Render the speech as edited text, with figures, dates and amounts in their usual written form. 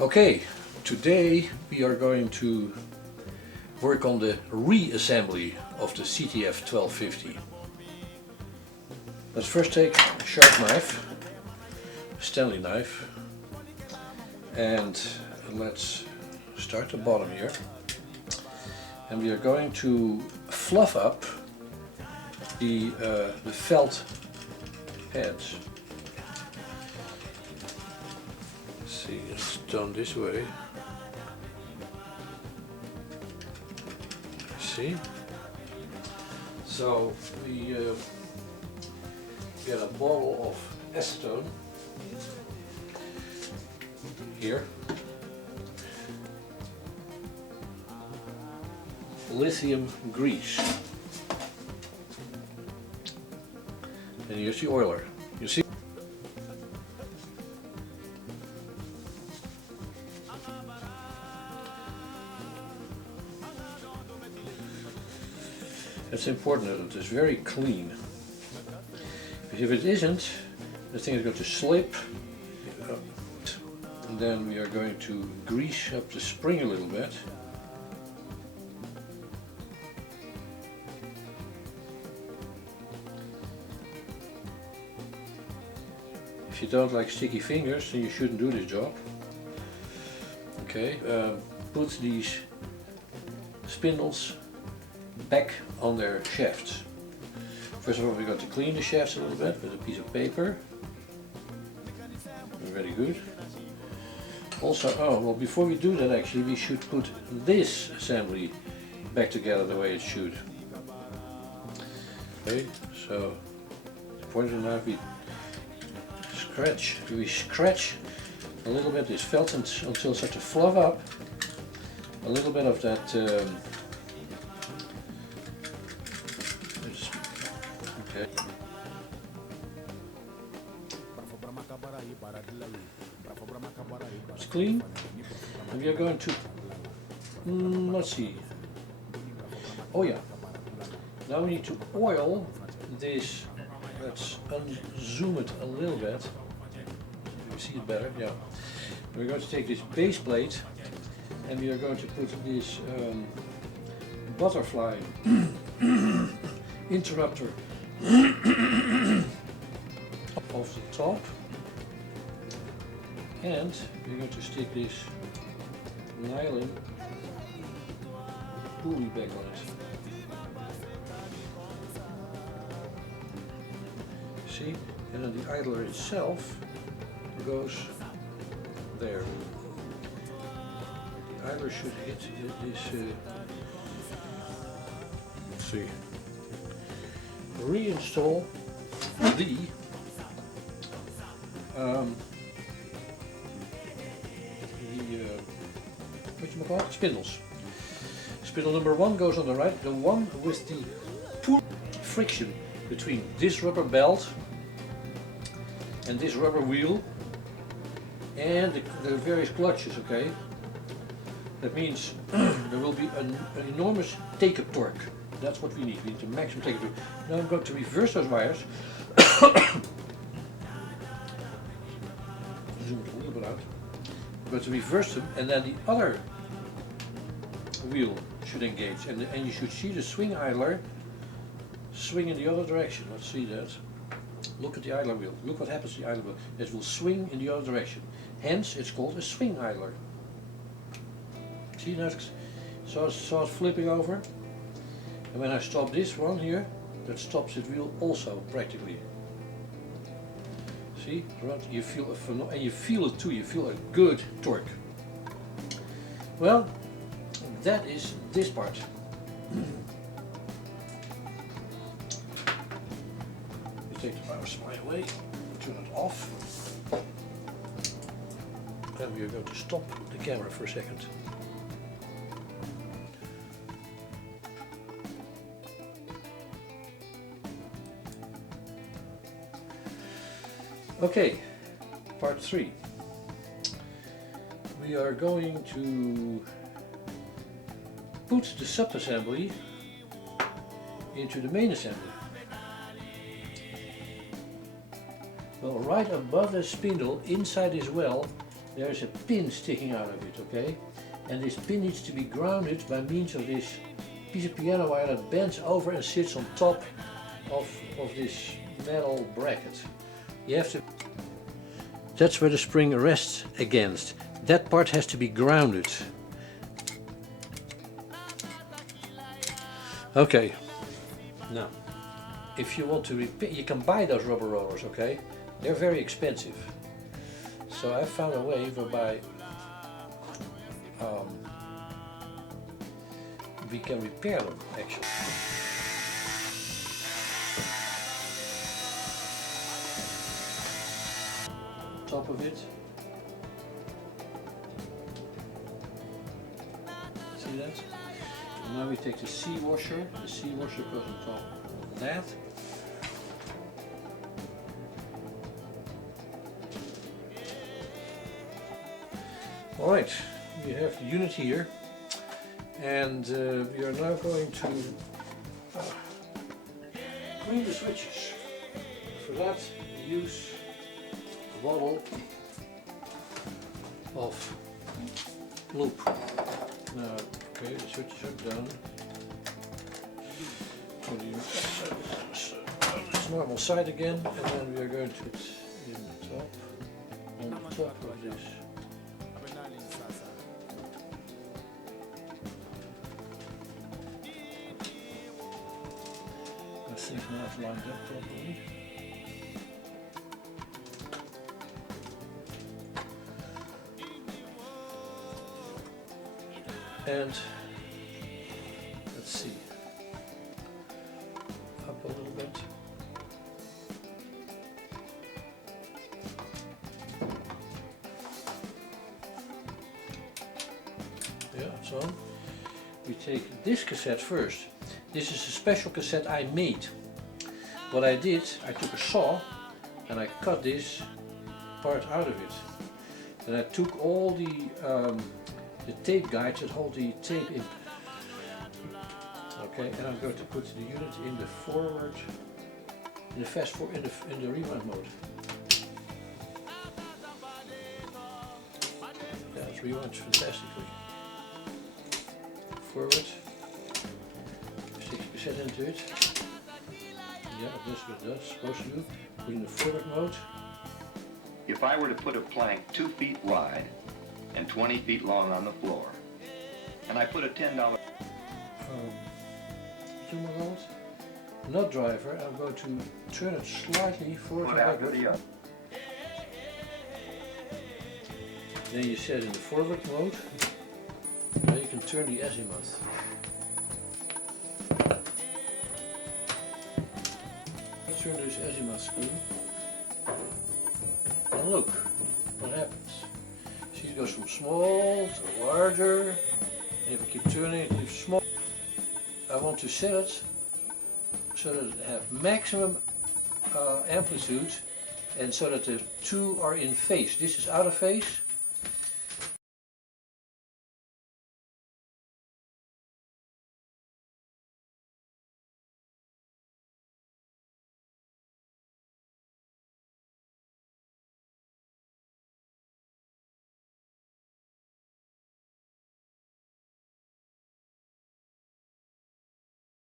Okay, today we are going to work on the reassembly of the CT-F1250. Let's first take a sharp knife, a Stanley knife, and let's start the bottom here. And we are going to fluff up the felt heads. See, it's done this way. See? So we get a bottle of acetone here, lithium grease, and here's the oiler. You see? It's important that it is very clean. If it isn't, the thing is going to slip, and then we are going to grease up the spring a little bit. If you don't like sticky fingers, then you shouldn't do this job. Okay, put these spindles back on their shafts. First of all, we're going to clean the shafts a little bit with a piece of paper. Very good. Also, oh well, before we do that, actually, we should put this assembly back together the way it should. Okay, so the pointer knife, we scratch a little bit this felt until it starts to fluff up. A little bit of that. Okay. It's clean, and we are going to, let's see, oh yeah, now we need to oil this. Let's unzoom it a little bit, you see it better, yeah. We're going to take this base plate and we are going to put this butterfly interrupter off the top, and we're going to stick this nylon pulley back on it. See, and then the idler itself goes there. The idler should hit this. Let's see. Reinstall the spindles. Spindle number 1 goes on the right, the one with the pull friction between this rubber belt and this rubber wheel and the various clutches, okay? That means there will be an enormous take-up torque. That's what we need. We need to maximum take-up torque. Now I'm going to reverse those wires. Zoom it a little bit out. I'm going to reverse them, and then the other wheel should engage, and you should see the swing idler swing in the other direction. Let's see that. Look at the idler wheel. Look what happens to the idler wheel. It will swing in the other direction. Hence, it's called a swing idler. See that? So it's flipping over. And when I stop this one here, that stops it wheel also practically. See, right? You feel and you feel it too. You feel a good torque. Well, that is this part. Take the power supply away, turn it off, and we are going to stop the camera for a second. Okay, part 3. We are going to put the sub-assembly into the main assembly. Well, right above the spindle, inside this well, there is a pin sticking out of it, okay? And this pin needs to be grounded by means of this piece of piano wire that bends over and sits on top of this metal bracket. You have to... That's where the spring rests against. That part has to be grounded. Okay. Now, if you want to repair, you can buy those rubber rollers, okay? They're very expensive. So I found a way whereby we can repair them actually. Top of it. See that? And now we take the C washer. The C washer goes on top of that. Alright, we have the unit here, and we are now going to clean the switches. For that, we use a bottle of lube. Now, okay, the switches are done. It's normal side again, and then we are going to put in the top, on the top of this. Things not lined up properly. And let's see, up a little bit. Yeah, it's on. We take this cassette first. This is a special cassette I made. What I did, I took a saw and I cut this part out of it. Then I took all the tape guides that hold the tape in. Okay, and I'm going to put the unit in the forward, in the rewind mode. Yeah, it rewinds fantastically. Forward. Stick the cassette into it. Yeah, that's what it does, supposed to do. Put in the forward mode. If I were to put a plank 2 feet wide and 20 feet long on the floor, and I put a $10 zoom around, nut driver, I'm going to turn it slightly forward and backward. Then you set it in the forward mode. Now you can turn the azimuth. Turn this azimuth screw and look what happens. See, it goes from small to larger, and if I keep turning it leaves small. I want to set it so that it has maximum amplitude and so that the two are in phase. This is out of phase,